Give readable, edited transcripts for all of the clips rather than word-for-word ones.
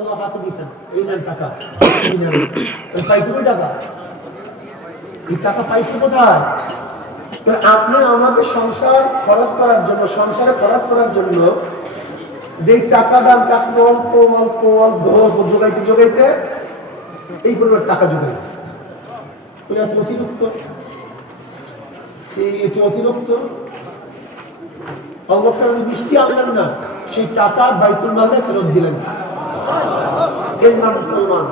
আল্লাহ হাতে দিয়েছেন, এই নেন টাকা, পাইছে কই টাকা? এই টাকা পাইছে কোথায়? আপনি আমাকে সংসার খরচ করার জন্য, সংসারে খরচ করার জন্য যে টাকাটা আপনি অল্প অল্প অল্প যোগাইতে যোগাইতে এই পরিমাণ টাকা যোগাইছে, এত অতিরিক্ত, এত অতিরিক্ত অবস্থায় বৃষ্টি আনলেন না, সেই টাকা বাইতুল মালে ফেরত দিলেন। এর নাম মুসলমান,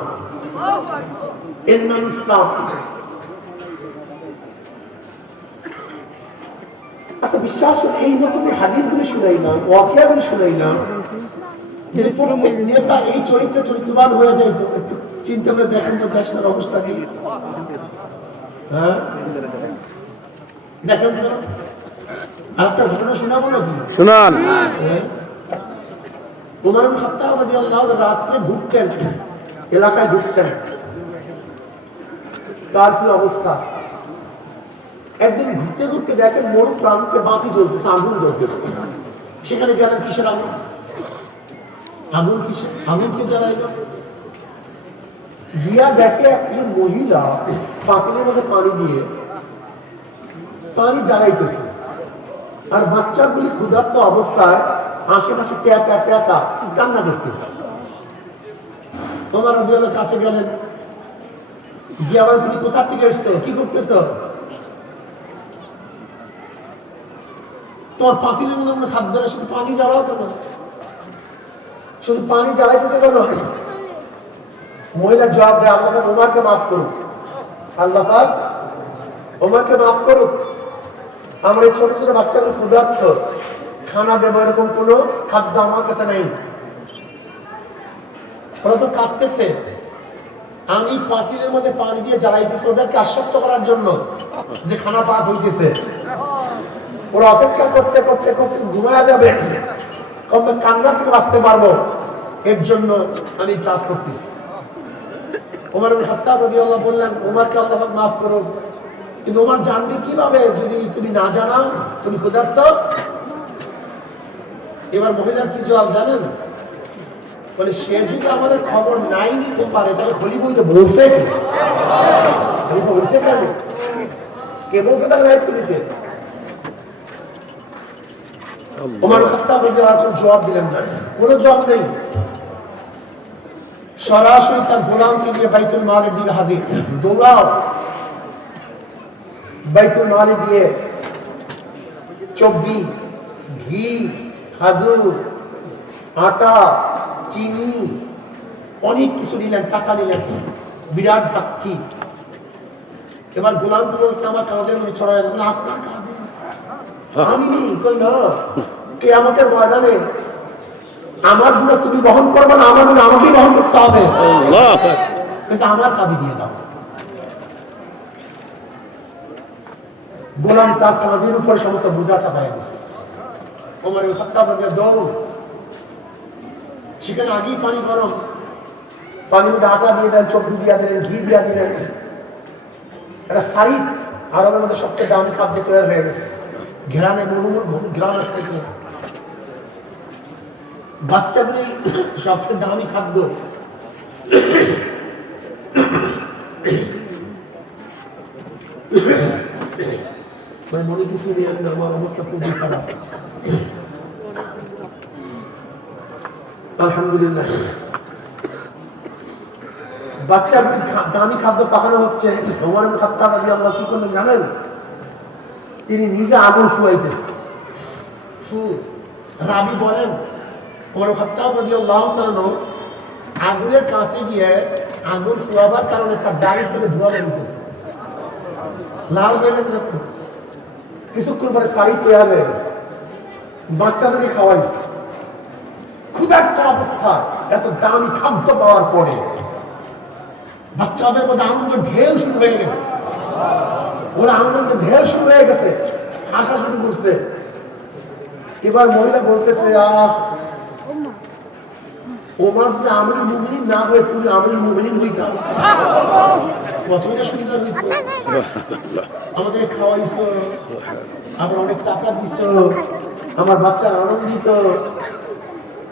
এর নাম ইসলাম। আচ্ছা বিশ্বাস করে এই রকম হাদিসগুলি শুনাইলাম, ওয়াকিয়াগুলি শুনাইলাম, যে প্রত্যেক নেতা এই চরিত্রে চরিত্রবান হয়ে যায়। একটু চিন্তা করে দেখেন তো দেশের অবস্থা কি। হ্যাঁ দেখেন তো, আরেকটা ঘটনা শোনাবো নাকি? শুনান। ওমর ইবনে খাত্তাব রাদিয়াল্লাহু আনহু রাত্রে ঘুরতেন, এলাকায় ঘুরতেন, তার কি অবস্থা। একদিন ঘুরতে ঘুরতে দেখেন মরু প্রান্তে বাতি জ্বলতেছে, আগুন জ্বলতেছে। সেখানে গেলেন, কিসের আগুন? আগুন কিসের? আগুনকে জ্বালাইল। গিয়া দেখে একজন মহিলা পাতিলের মধ্যে পানি দিয়ে পানি জ্বালাইতেছে, আর বাচ্চাগুলি ক্ষুধার্ত অবস্থায় আশেপাশে ট্যাটা ট্যাটা কান্না করতেছে। ওমর রাদিয়াল্লাহু আনহু কাছে গেলেন, গিয়ে আবার, তুমি কোথা থেকে এসছো, কি করতেছ? তোমার পাতিলের মধ্যে আমরা খাদ্য না, শুধু পানি জ্বালাও কেন? শুধু পানি জ্বালাইতেছে কেন? মহিলা জবাব দেয়, আল্লাহ ওমরকে মাফ করুক, আল্লাহ পাক ওমরকে মাফ করুক। আমার এই ছোট ছোট বাচ্চাগুলো ক্ষুধার্ত, খানা দেবো এরকম কোন খাদ্য আমার কাছে নাই। ওরা তো কাঁদতেছে, আমি পাতিলের মধ্যে পানি দিয়ে জ্বালাইতেছি ওদেরকে আশ্বস্ত করার জন্য যে খানা পাক হইতেছে। ওরা অপেক্ষা করতে করতে করতে ঘুমায়া যাবে, কমবে কান্না থেকে বাঁচতে পারবো, এর জন্য আমি কাজ করতেছি। ওমর ইবনে খাত্তাব রাদিয়াল্লাহু আনহু বললেন, ওমরকে আল্লাহ পাক মাফ করুন, কিন্তু ওমর জানবে কিভাবে যদি তুমি না জানাও তুমি ক্ষুধার্ত? এবার মহিলার কি জবাব জানেন? বলে, সে যদি আমাদের খবর নাই নিতে পারে তাহলে খলি বইতে বলছে বলছে কেন? কে বলছে তার দায়িত্ব নিতে? ওমর খাত্তাব রাদিয়াল্লাহু আনহু জবাব দিলেন না, কোনো জবাব নেই। সরাসরি তার গোলামকে নিয়ে বাইতুল মালের দিকে হাজির, দৌড়াও। বাইতুল মালে দিয়ে চর্বি, ঘি, খাজুর, আটা, চিনি, অনেক কিছু নিলেন, টাকা নিলেন, বিরাট বাক্কি। এবার গোলামকে বলছে, আমার কাঁধের মধ্যে ছড়াই, আপনার কাঁধে আমি নি কই না, কিয়ামতের ময়দানে আমার গুনাহ তুমি বহন করবে না, আমার গুনাহ আমাকেই বহন করতে হবে। আমার কাঁধে দিয়ে দাও। গোলাম তার কাঁধের উপরে সমস্ত বোঝা চাপাই দিচ্ছে। ওমর ইবনে খাত্তাব রাদিয়াল্লাহু আনহু দৌড়, সেখানে আগেই পানি গরম, পানির মধ্যে আটা দিয়ে দেন, চর্বি দিয়ে দিলেন, ঘি দিয়ে দিলেন। একটা সারিদ আরবের মধ্যে সবচেয়ে দামি খাদ্য তৈরি হয়ে গেছে, ঘেরানে মরুমুর ঘ্রাণ আসতেছে। বাচ্চাগুলি সবচেয়ে দামি খাদ্য। মনে কিছু নিয়ে আমার অবস্থা খুবই খারাপ। আলহামদুলিল্লাহ, বাচ্চাগুলি দামি খাদ্য পাকানো হচ্ছে। ওমর ইবনে খাত্তাব রাদিয়াল্লাহু আনহু কি করলেন জানেন? তিনি নিজে আগুন শুয়াইতেছেন। রাবি বলেন, ওমর ইবনে খাত্তাব রাদিয়াল্লাহু আনহু আগুনের কাছে গিয়ে আগুন শুয়াবার কারণে তার দাড়ি থেকে ধোঁয়া বেরোতেছে, লাল হয়ে গেছে। কিছুক্ষণ পরে শাড়ি তৈরি হয়ে গেছে, বাচ্চাদেরকে খাওয়াইছে। ক্ষুধার্ত অবস্থা, এত দামি খাদ্য পাওয়ার পরে বাচ্চাদের মধ্যে আনন্দ ঢেউ শুরু হয়ে গেছে। ওরা আনন্দ ঢেউ শুরু হয়ে গেছে, হাসা শুরু করছে। এবার মহিলা বলতেছে, ওমর যদি আমিরুল মুমিনিন না হয়ে তুমি আমিরুল মুমিনিন হইতাম, কতটা সুন্দর হইত। আমাদের খাওয়াইছো, আবার অনেক টাকা দিছো, আমার বাচ্চার আনন্দিত।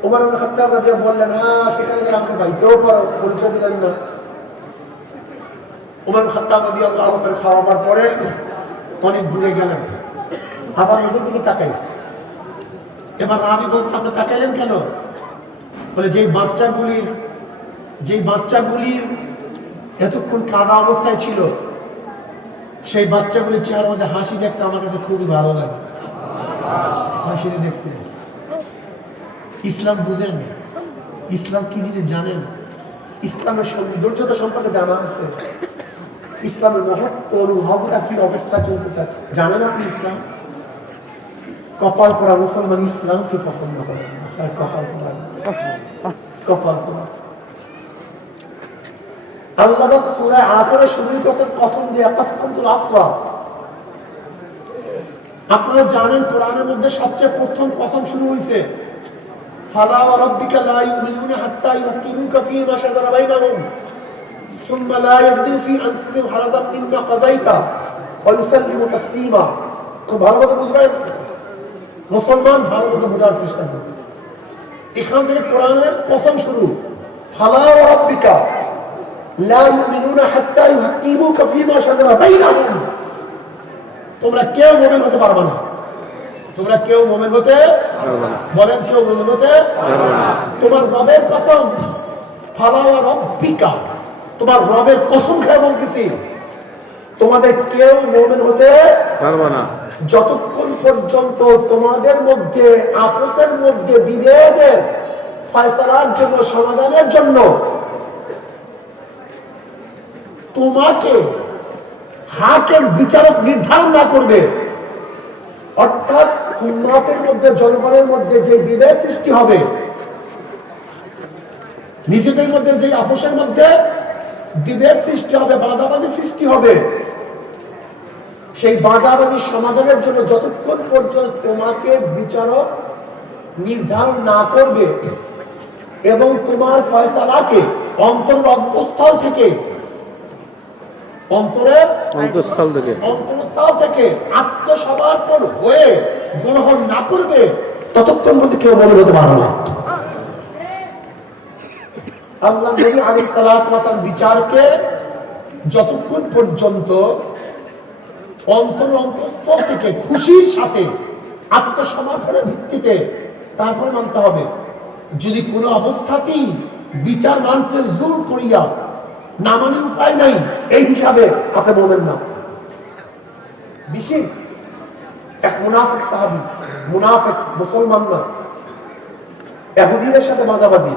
ওমর ইবনে খাত্তাব রাদিয়াল্লাহু বললেন, হ্যাঁ সেখানে গিয়ে আমাকে বাইতেও পারো, পরিচয় দিলেন না। ওমর ইবনে খাত্তাব রাদিয়াল্লাহু তাআলা খাওয়াবার পরে অনেক দূরে গেলেন, আবার নবীর দিকে তাকাইস। এবার রাবি বলছে, আপনি তাকাইলেন কেন? বলে যেই বাচ্চাগুলির এতক্ষণ কাদা অবস্থায় ছিল, সেই বাচ্চাগুলির চেহারার মধ্যে হাসি দেখতে আমার কাছে খুবই ভালো লাগে। হাসি দেখতে ইসলাম বুঝেন, ইসলাম কি জিনিস জানেন? ইসলামের সৌন্দর্যতা সম্পর্কে জানা আছে, ইসলামের মহত্ব অনুভবটা কি অবস্থা চলতে চায় জানেন আপনি? ইসলাম কপাল পোড়া মুসলমান ইসলামকে পছন্দ করে, কপাল পোড়া। আল্লাহ পাক সূরা আসরে শুরু করেছেন কসম দিয়ে, কাসমাতুল আসর। আপনারা জানেন কোরআনের মধ্যে সবচেয়ে প্রথম কসম শুরু হয়েছে ফালা ওয়া রাব্বিকা লা ইউমিনুনা হাত্তা ইউহাক্কিমুকা ফীমা শাজারা বাইনাহুম সুম্মা লা ইয়াজিদু ফী আনফুসিহিম হারাজান মিম্মা কাযাইতা ওয়া ইউসাল্লিমু তাসলিমা। খুব ভালো করে বুঝবেন, মুসলমান ভালো করে বোঝার চেষ্টা করুন। এখান থেকে কোরআনের কসম শুরু, ফালা ওয়া রাব্বিকা লা ইউমিনুনা হাত্তা ইউহাক্কিমুকা ফীমা শাজারা বাইনাহুম। তোমরা কেউ মুমিন হতে পারবে না, তোমরা কেউ মুমিন হতে পারবে না। বলেন কেউ মুমিন হতে পারবে না। তোমার রবের কসম, ফালা ওয়া রাব্বিকা, তোমার রবের কসম খেয়ে বলতেছি তোমাদের কেউ মুমিন হতে পারবে না যতক্ষণ পর্যন্ত তোমাদের মধ্যে আপসের মধ্যে বিভেদের ফয়সালার জন্য, সমাধানের জন্য তোমাকে হাকেম বিচারক নির্ধারণ না করবে। অর্থাৎ উম্মতের মধ্যে, জনগণের মধ্যে যে বিভেদ সৃষ্টি হবে, নিজেদের মধ্যে যে আপোষের মধ্যে বিভেদ সৃষ্টি হবে, বাঁধাবাঁধি সৃষ্টি হবে, সেই বাঁধাবাঁধি সমাধানের জন্য যতক্ষণ পর্যন্ত তোমাকে বিচারক নির্ধারণ না করবে এবং তোমার ফয়সালাকে অন্তরস্থল থেকে অন্তরস্থল থেকে আত্মসমর্পণ হয়ে গ্রহণ না করবে, ততক্ষণ মধ্যে কেউ মনে হতে পারবে না। আল্লাহ নবী আলাইহিস সালাতু ওয়াস সালাম বিচারকে যতক্ষণ পর্যন্ত অন্তরস্থল থেকে খুশির সাথে আত্মসমর্পণের ভিত্তিতে তারপরে মানতে হবে। যদি কোনো অবস্থাতেই বিচার মানতে জোর করিয়া না মানে উপায় নাই, এই হিসাবে আপনি বলবেন না। বিশেষ এক মুনাফিক সাহাবী, মুনাফিক মুসলমান না, ইহুদিদের সাথে বাজাবাজি।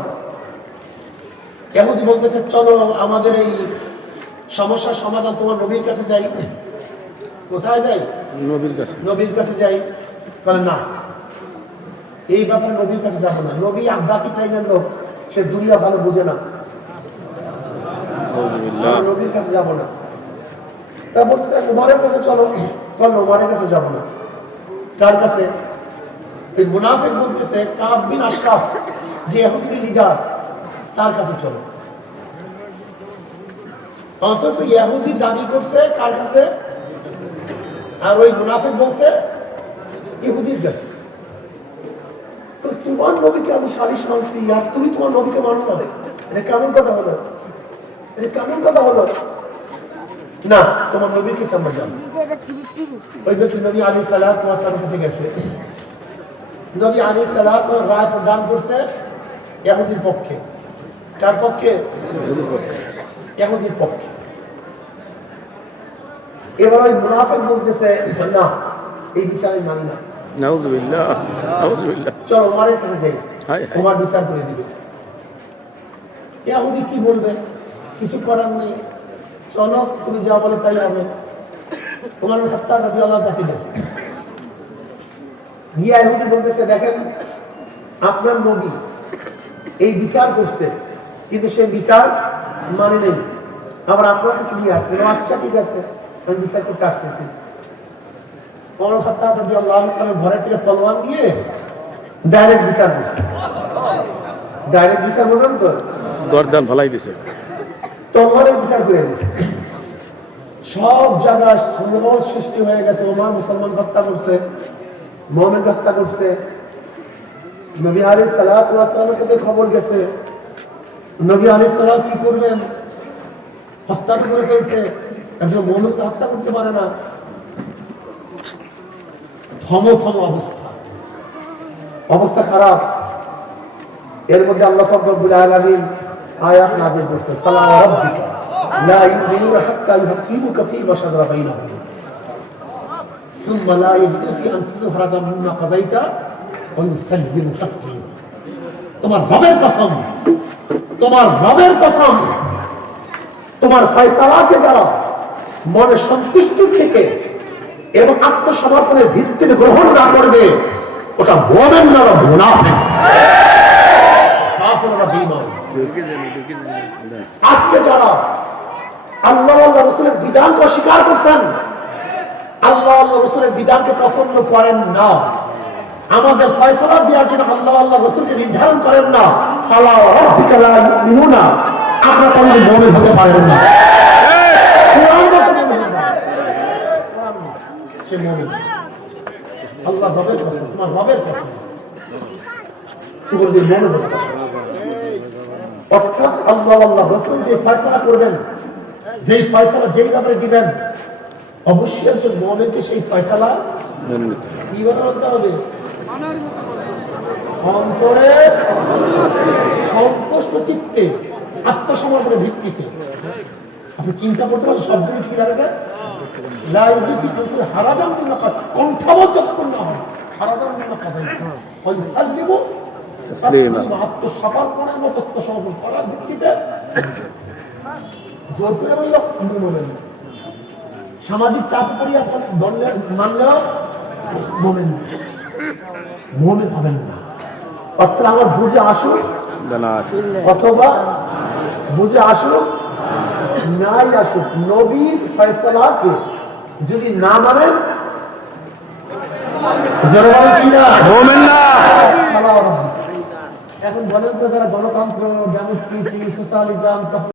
ইহুদি বলতেছে, চলো আমাদের এই সমস্যার সমাধান তোমার নবীর কাছে যাই। কোথায় যাই? নবীর কাছে যাই। বলে না, এই ব্যাপারে নবীর কাছে যাবো না, নবী আধ্যাত্মিক লাইনের লোক, সে দুনিয়া ভালো বুঝে না, নবীর কাছে যাবো না। তা বলতে উমারের কাছে চলো, উমারের কাছে যাবো না। কার কাছে? এই মুনাফিক বলতেছে কাব বিন আশরাফ, যে ইহুদি লিডার, তার কাছে চলো। অথচ ইহুদি দাবি করছে কার কাছে? আর ওই মুনাফিক বলছে ইহুদির কাছে। তোমার নবীকে আমি সালিশ মানছি, আর তুমি তোমার নবীকে মানো না, এটা কেমন কথা হলো? এটা কেমন কথা হলো? না, তোমার নবীর কাছে আমরা যাবো। ওই ব্যক্তি নবী আলাইহিস সালাতু ওয়াস সালামের কাছে গেছে। নবী আলাইহিস সালাতু রায় প্রদান করছে ইহুদির পক্ষে। কার পক্ষে? ইহুদির পক্ষে। এবার ওই মুনাফিক বলতেছে, না, এই বিচার আমি মানি না। নাউযুবিল্লাহ, নাউযুবিল্লাহ। চলো ওমরের কাছে যাই, ওমর বিচার করে দিবে। ইহুদি কি বলবে? কিছু করার নেই, চলো তুমি যা বলে তাই হবে। ওমর ইবনে খাত্তাব রাদিয়াল্লাহু কাছে গেছে, গিয়া ইহুদি বলতেছে, দেখেন আপনার নবী এই বিচার করছে, কিন্তু সে বিচার মানে নেই, আবার আপনার কাছে নিয়ে আসছে। আচ্ছা ঠিক আছে, আমি বিচার করতে আসতেছি। ওমর ইবনে খাত্তাব রাদিয়াল্লাহু তাআলা ঘরের থেকে তলোয়ার নিয়ে ডাইরেক্ট বিচার করছে। ডাইরেক্ট বিচার বোঝেন তো? গর্দান ফলাই দিছে, তলোয়ারের বিচার করে দিছে। সব জায়গায় সংঘর্ষ সৃষ্টি হয়ে গেছে। ওমর মুসলমান হত্যা করছে, মুমিন হত্যা করছে, নবী আলাইহিস সালাতু ওয়াস সালামের কাছে খবর গেছে, নবী আলাইহিস সালাম কি করবেন? হত্যা করে ফেলছে। একজন মুমিনকে হত্যা করতে পারে না। থম অবস্থা, অবস্থা খারাপ। এর মধ্যে আল্লাহ পাক রব্বুল আলামিন আয়াত নাযিল করেছেন, ফালা রাব্বিকা লা ইউমিনুনা হাত্তা ইউহাক্কিমুকা ফীমা শাজারা বাইনাহুম সুম্মা লা ইয়াজিদু ফী আনফুসিহিম হারাজাম মিম্মা কাযাইতা ওয়া ইউসাল্লিমু তাসলিমা। তোমার রবের কসম, তোমার রবের কসম, তোমার ফয়সালাকে যারা মনে সন্তুষ্ট থেকে এবং আত্মসমর্পণের ভিত্তিতে গ্রহণ না করবে, ওটা মুমিন না, মুনাফিক। আজকে যারা আল্লাহ আল্লাহ রাসূলের বিধানকে অস্বীকার করছেন, আল্লাহ আল্লাহ রাসূলের বিধানকে পছন্দ করেন না, আমাদের ফয়সালা দেওয়ার জন্য আল্লাহ আল্লাহ রাসূলকে নির্ধারণ করেন না, ফালা রাব্বিকা লা ইউমিনুনা, আপনারা কোনদিন মুমিন হতে পারেন না। সে মুমিন। আল্লাহ রবের কসম, তোমার রবের কসম, কোনদিন মুমিন হতে পারে না। অর্থাৎ আল্লাহ আল্লাহ রাসূল যে ফয়সালা করবেন, যেই ফয়সালা যেই ব্যাপারে দিবেন, অবশ্যই একজন মুমিনকে সেই ফয়সালা কি বলতে হবে? অন্তরে সন্তুষ্ট চিত্তে আত্মসমর্পণের ভিত্তিতে। আপনি চিন্তা করতে পারছেন শব্দটি কি লাগছে? হারাজাম কণ্ঠাবদ্ধ যতক্ষণ না হয়, হারাজাম আত্মসমর্পণের মতো আত্মসমর্পণ করার ভিত্তিতে জোর করে বললেও মোমেন, সামাজিক চাপ করিয়া মানলেও মোমেন, মোমেন হবেন না। অর্থাৎ আমার বুঝে আসুক অথবা বুঝে আসুক নাই আসুক, নবীর ফয়সালাকে যদি না মানেন, এখন বলেন তো যারা গণতন্ত্র, ডেমোক্রেসি, সোশ্যালিজম